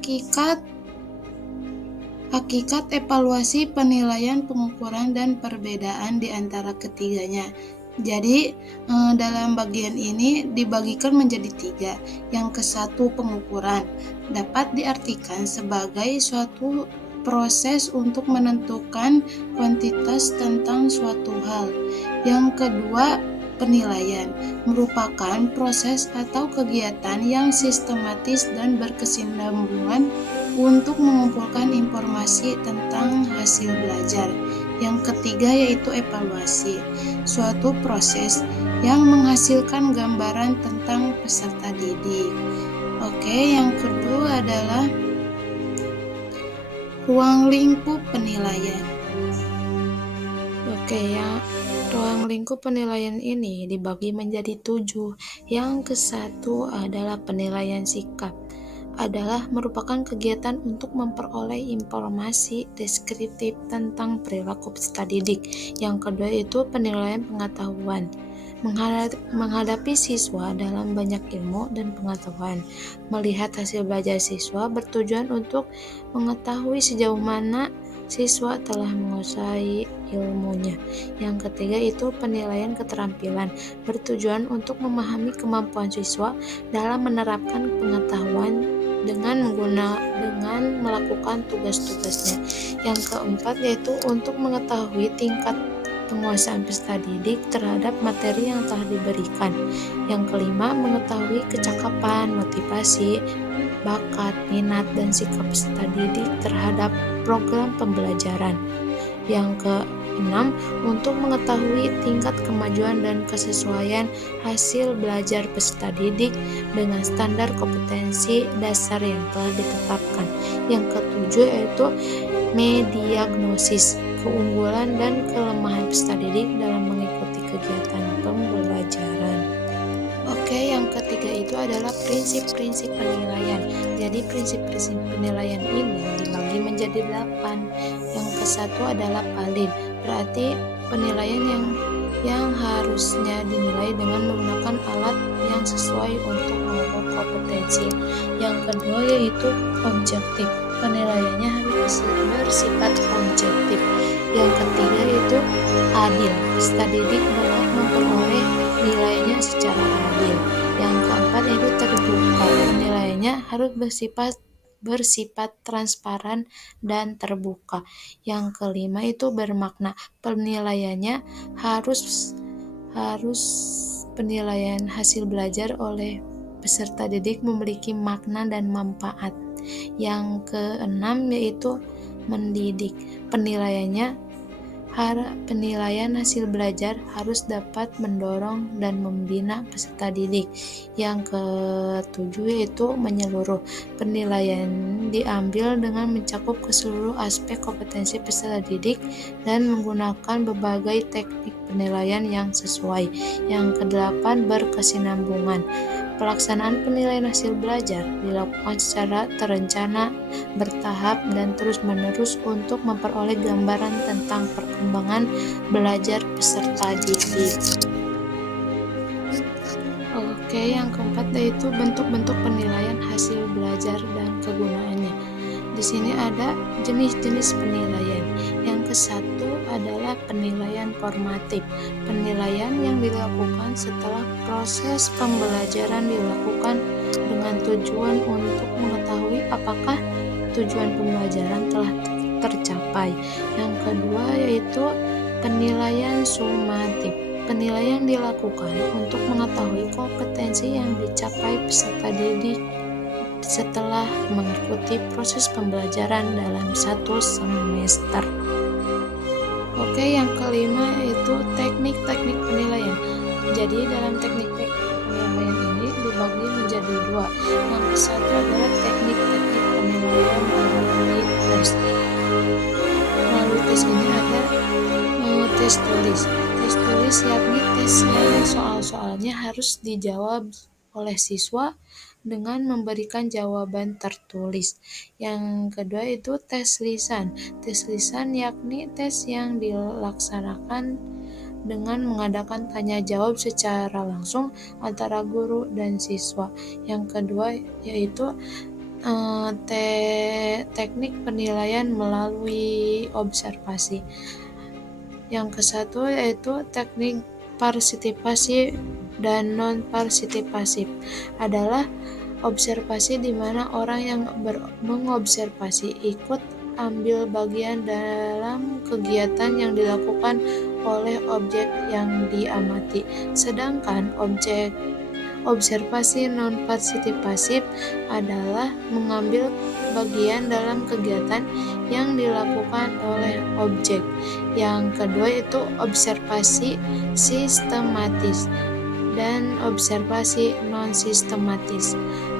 Hakikat Hakikat evaluasi, penilaian, pengukuran, dan perbedaan di antara ketiganya. Jadi dalam bagian ini dibagikan menjadi 3. Yang ke-1 pengukuran dapat diartikan sebagai suatu proses untuk menentukan kuantitas tentang suatu hal. Yang kedua penilaian merupakan proses atau kegiatan yang sistematis dan berkesinambungan untuk mengumpulkan informasi tentang hasil belajar. Yang ketiga yaitu evaluasi, suatu proses yang menghasilkan gambaran tentang peserta didik. Oke, yang kedua adalah ruang lingkup penilaian. Ruang lingkup penilaian ini dibagi menjadi 7. Yang ke-1 adalah penilaian sikap. Adalah merupakan kegiatan untuk memperoleh informasi deskriptif tentang perilaku peserta didik. Yang kedua itu penilaian pengetahuan. Menghadapi siswa dalam banyak ilmu dan pengetahuan. Melihat hasil belajar siswa bertujuan untuk mengetahui sejauh mana siswa telah menguasai ilmunya. Yang ketiga itu penilaian keterampilan, bertujuan untuk memahami kemampuan siswa dalam menerapkan pengetahuan dengan melakukan tugas-tugasnya. Yang keempat yaitu untuk mengetahui tingkat penguasaan peserta didik terhadap materi yang telah diberikan. Yang kelima, mengetahui kecakapan, motivasi, bakat, minat, dan sikap peserta didik terhadap program pembelajaran. Yang keenam, untuk mengetahui tingkat kemajuan dan kesesuaian hasil belajar peserta didik dengan standar kompetensi dasar yang telah ditetapkan. Yang ketujuh yaitu mediagnosis, keunggulan dan kelemahan peserta didik dalam mengikuti kegiatan pembelajaran. Oke, yang ketiga itu adalah prinsip-prinsip penilaian. Jadi prinsip-prinsip penilaian ini dibagi menjadi 8. Yang ke-1 adalah valid, berarti penilaian yang harusnya dinilai dengan menggunakan alat yang sesuai untuk mengukur kompetensi. Yang kedua yaitu objektif, penilaiannya harus bersifat objektif. Yang ketiga yaitu adil, peserta didik dapat memperoleh nilainya secara adil. Yang keempat yaitu terbuka, penilaiannya harus bersifat transparan dan terbuka. Yang kelima itu bermakna, penilaiannya harus penilaian hasil belajar oleh peserta didik memiliki makna dan manfaat. Yang keenam yaitu mendidik, penilaian hasil belajar harus dapat mendorong dan membina peserta didik. Yang ketujuh yaitu menyeluruh, penilaian diambil dengan mencakup keseluruh aspek kompetensi peserta didik dan menggunakan berbagai teknik penilaian yang sesuai. Yang kedelapan berkesinambungan, pelaksanaan penilaian hasil belajar dilakukan secara terencana, bertahap, dan terus-menerus untuk memperoleh gambaran tentang perkembangan belajar peserta didik. Oke, yang keempat yaitu bentuk-bentuk penilaian hasil belajar dan kegunaannya. Di sini ada jenis-jenis penilaian. Yang ke-1 adalah penilaian formatif, penilaian yang dilakukan setelah proses pembelajaran dilakukan dengan tujuan untuk mengetahui apakah tujuan pembelajaran telah tercapai. Yang kedua yaitu penilaian sumatif, penilaian dilakukan untuk mengetahui kompetensi yang dicapai peserta didik setelah mengikuti proses pembelajaran dalam 1 semester. Oke, yang kelima yaitu teknik-teknik penilaian. Jadi dalam teknik-teknik penilaian ini dibagi menjadi 2. Yang ke-1 adalah teknik-teknik penilaian melalui tes. Melalui tes ini ada tes tulis. Tes tulis yakni tes yang soal-soalnya harus dijawab oleh siswa dengan memberikan jawaban tertulis. Yang kedua itu tes lisan. Tes lisan yakni tes yang dilaksanakan dengan mengadakan tanya jawab secara langsung antara guru dan siswa. Yang kedua yaitu teknik penilaian melalui observasi. Yang ke-1 yaitu teknik partisipasi dan non-partisipasi adalah observasi di mana orang yang mengobservasi ikut ambil bagian dalam kegiatan yang dilakukan oleh objek yang diamati. Sedangkan observasi non-partisipasif adalah mengambil bagian dalam kegiatan yang dilakukan oleh objek. Yang kedua itu observasi sistematis dan observasi non-sistematis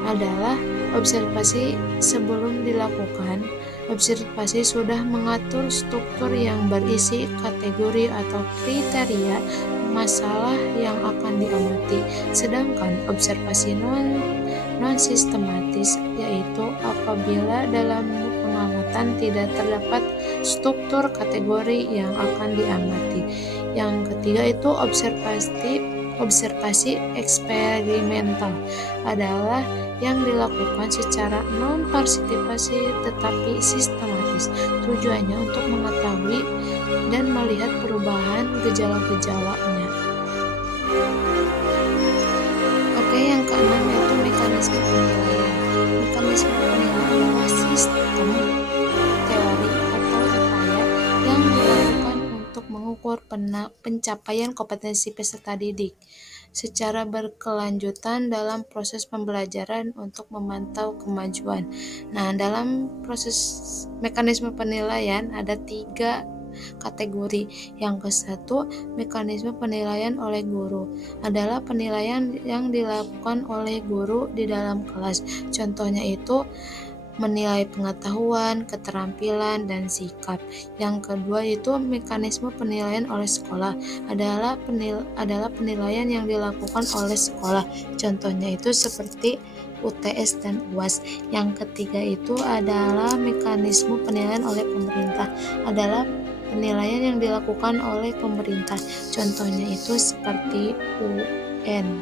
adalah observasi sebelum dilakukan. Observasi sudah mengatur struktur yang berisi kategori atau kriteria masalah yang akan diamati. Sedangkan observasi non-sistematis yaitu apabila dalam pengamatan tidak terdapat struktur kategori yang akan diamati. Yang ketiga itu observasi eksperimental adalah yang dilakukan secara non-partisipasi tetapi sistematis. Tujuannya untuk mengetahui dan melihat perubahan gejala-gejalanya. Oke, yang keenam yaitu mekanisme penilaian. Mekanisme penilaian adalah sistem teori atau upaya yang dilakukan untuk mengukur pencapaian kompetensi peserta didik secara berkelanjutan dalam proses pembelajaran untuk memantau kemajuan. Nah, dalam proses mekanisme penilaian ada 3 kategori. Yang ke-1, mekanisme penilaian oleh guru adalah penilaian yang dilakukan oleh guru di dalam kelas. Contohnya itu menilai pengetahuan, keterampilan, dan sikap. Yang kedua itu mekanisme penilaian oleh sekolah adalah penilaian yang dilakukan oleh sekolah. Contohnya itu seperti UTS dan UAS. Yang ketiga itu adalah mekanisme penilaian oleh pemerintah adalah penilaian yang dilakukan oleh pemerintah. Contohnya itu seperti UN.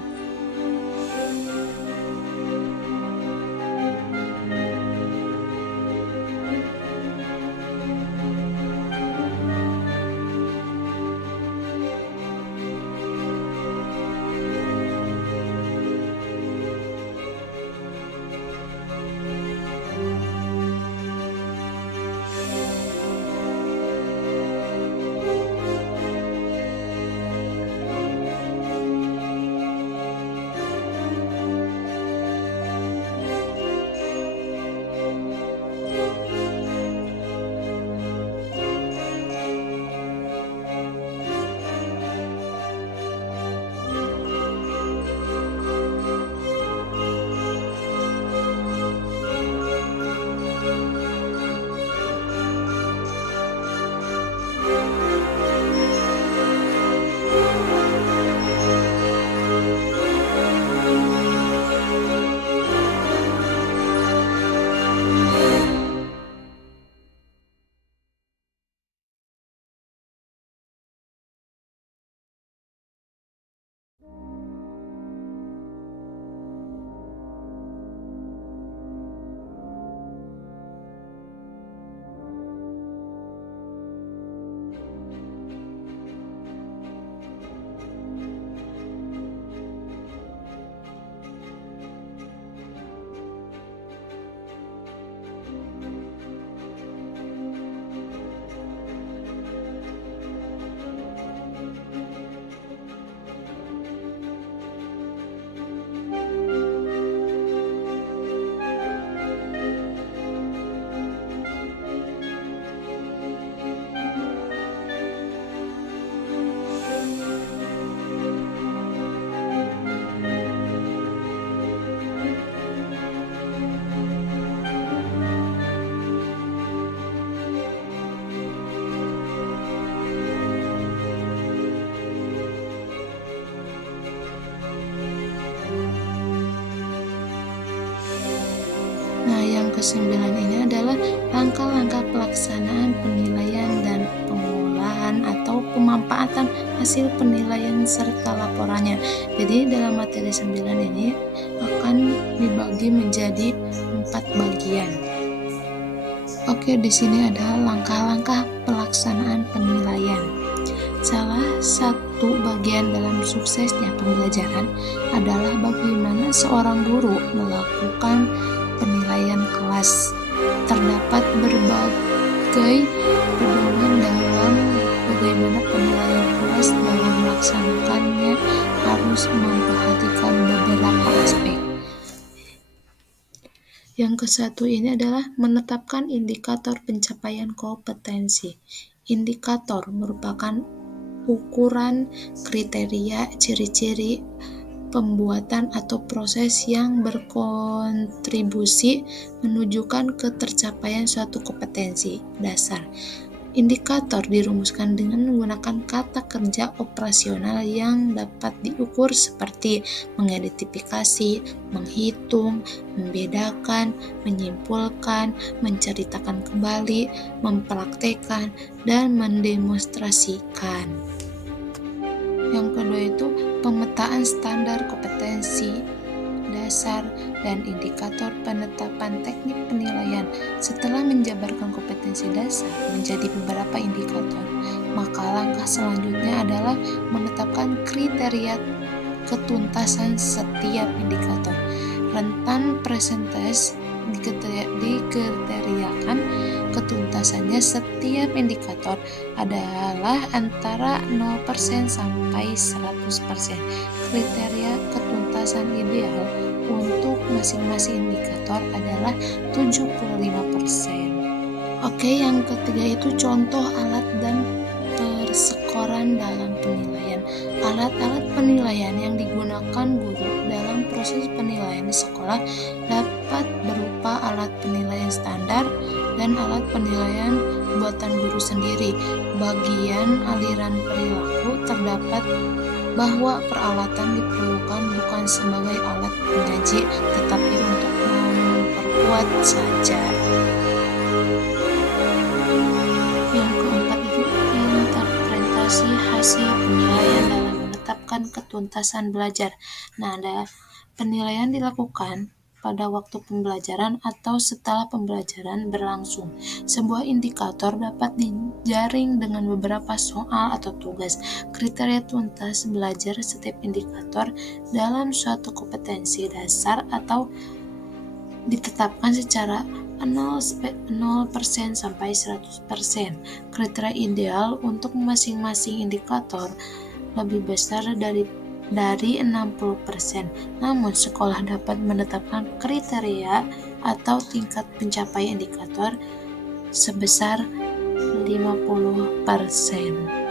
ke-9 ini adalah langkah-langkah pelaksanaan penilaian dan pengolahan atau pemanfaatan hasil penilaian serta laporannya. Jadi dalam materi 9 ini akan dibagi menjadi 4 bagian. Oke, di sini ada langkah-langkah pelaksanaan penilaian. Salah satu bagian dalam suksesnya pembelajaran adalah bagaimana seorang guru melakukan penilaian kelas. Terdapat berbagai pedoman dalam bagaimana penilaian kelas. Dalam melaksanakannya harus memperhatikan beberapa aspek. Yang ke-1 ini adalah menetapkan indikator pencapaian kompetensi. Indikator merupakan ukuran, kriteria, ciri-ciri pembuatan atau proses yang berkontribusi menunjukkan ketercapaian suatu kompetensi dasar. Indikator dirumuskan dengan menggunakan kata kerja operasional yang dapat diukur seperti mengidentifikasi, menghitung, membedakan, menyimpulkan, menceritakan kembali, mempraktekkan, dan mendemonstrasikan. Yang kedua itu pemetaan standar kompetensi dasar dan indikator penetapan teknik penilaian. Setelah menjabarkan kompetensi dasar menjadi beberapa indikator, maka langkah selanjutnya adalah menetapkan kriteria ketuntasan setiap indikator. Rentan persentase dikriteriakan ketuntasannya setiap indikator adalah antara 0% sampai 100%. Kriteria ketuntasan ideal untuk masing-masing indikator adalah 75%. Oke, yang ketiga itu contoh alat dan persekoran dalam penilaian. Alat-alat penilaian yang digunakan guru dalam proses penilaian di sekolah dapat berupa alat penilaian standar dan alat penilaian buatan guru sendiri. Bagian aliran perilaku terdapat bahwa peralatan diperlukan bukan sebagai alat penyaji, tetapi untuk memperkuat saja. Yang keempat itu interpretasi hasil penilaian dalam menetapkan ketuntasan belajar. Nah, ada penilaian dilakukan pada waktu pembelajaran atau setelah pembelajaran berlangsung. Sebuah indikator dapat dijaring dengan beberapa soal atau tugas. Kriteria tuntas belajar setiap indikator dalam suatu kompetensi dasar atau ditetapkan secara 0% sampai 100%. Kriteria ideal untuk masing-masing indikator lebih besar dari 60%. Namun sekolah dapat menetapkan kriteria atau tingkat pencapaian indikator sebesar 50%.